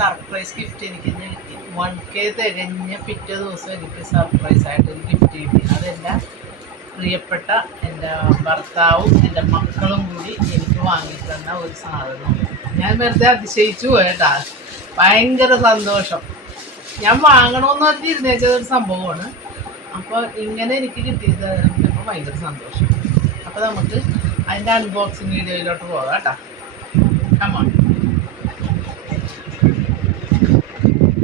Surprise gift എനിക്ക് കിട്ടി. 1K തികഞ്ഞ പിറ്റേ ദിവസം എനിക്ക് സർപ്രൈസായിട്ട് ഒരു ഗിഫ്റ്റ് കിട്ടി. അതെൻ്റെ പ്രിയപ്പെട്ട എൻ്റെ ഭർത്താവും എൻ്റെ മക്കളും കൂടി എനിക്ക് വാങ്ങിത്തന്ന ഒരു സാധനം. ഞാൻ വെറുതെ അതിശയിച്ചു പോയിട്ടാ. ഭയങ്കര സന്തോഷം. ഞാൻ വാങ്ങണമെന്ന് പറഞ്ഞിരുന്നേച്ചതൊരു സംഭവമാണ്. അപ്പോൾ ഇങ്ങനെ എനിക്ക് കിട്ടിയത് അപ്പോൾ ഭയങ്കര സന്തോഷം. അപ്പോൾ നമുക്ക് അതിൻ്റെ അൺബോക്സിങ് വീഡിയോയിലോട്ട് പോകാം കേട്ടോ. കമോൺ.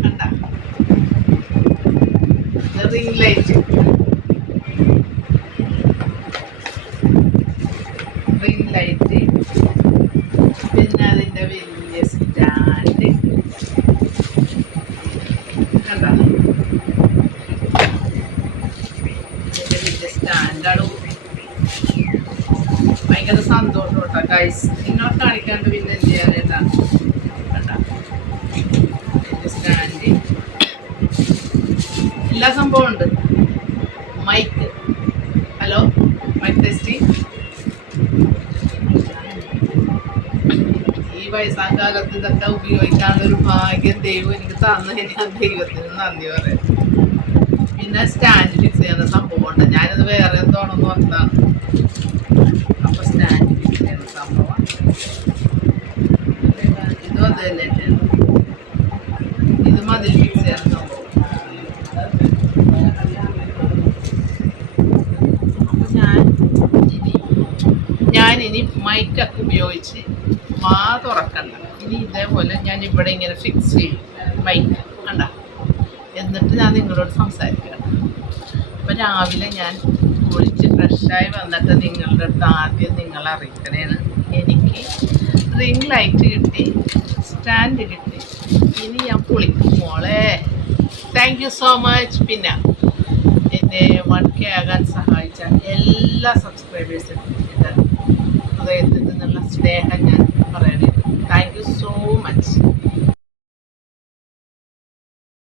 കണ്ട റിംഗ് ലൈറ്റ്, പിന്നെ അതിൻ്റെ വലിയ സ്റ്റാൻഡ് കണ്ട. അതിൻ്റെ വലിയ സ്റ്റാൻഡാണ്. ഭയങ്കര സന്തോഷം കേട്ടോ ഗൈസ്. നിങ്ങളെ കാണിക്കാണ്ട് പിന്നെ എന്ത് ചെയ്യാനായിട്ടാണ്. കണ്ട അതിൻ്റെ സ്റ്റാൻഡ്, എല്ലാ സംഭവം ഉണ്ട്. Mic, hello mic testing. ഈ വയസ്സാം കാലത്ത് ഇതൊക്കെ ഉപയോഗിക്കാനുള്ളൊരു ഭാഗ്യം ദൈവം എനിക്ക് തന്നതിന് ഞാൻ ദൈവത്തിന് നന്ദി പറയാം. പിന്നെ സ്റ്റാൻഡ് ഫിക്സ് ചെയ്യുന്ന സംഭവമുണ്ട്. ഞാനിത് വേറെ എന്തോണെന്ന് ഓർത്താണ്. അപ്പോൾ സ്റ്റാൻഡ് ഫിക്സ് ചെയ്യുന്ന സംഭവമാണ്. ഇതും അത് തന്നെ, ഇത് മതിൽ ഫിക്സ് ചെയ്യുന്ന സംഭവം. ഞാനിനി മൈക്കൊക്കെ ഉപയോഗിച്ച് വാ തുറക്കണ്ട. ഇനി ഇതേപോലെ ഞാൻ ഇവിടെ ഇങ്ങനെ ഫിക്സ് ചെയ്യും മൈക്ക് കണ്ട. എന്നിട്ട് ഞാൻ നിങ്ങളോട് സംസാരിക്കണം. അപ്പോൾ രാവിലെ ഞാൻ കുളിച്ച് ഫ്രഷായി വന്നിട്ട് നിങ്ങളുടെ അടുത്ത് ആദ്യം നിങ്ങൾ അറിയിക്കണേണ്. എനിക്ക് റിംഗ് ലൈറ്റ് കിട്ടി, സ്റ്റാൻഡ് കിട്ടി. ഇനി ഞാൻ കുളിക്കും മോളെ. Thank you so much. പിന്നെ എന്നെ 1K ആകാൻ സഹായിച്ച എല്ലാ സബ്സ്ക്രൈബേഴ്സിനും എൻ്റെ ഹൃദയത്തിൽ നിന്നുള്ള സ്നേഹ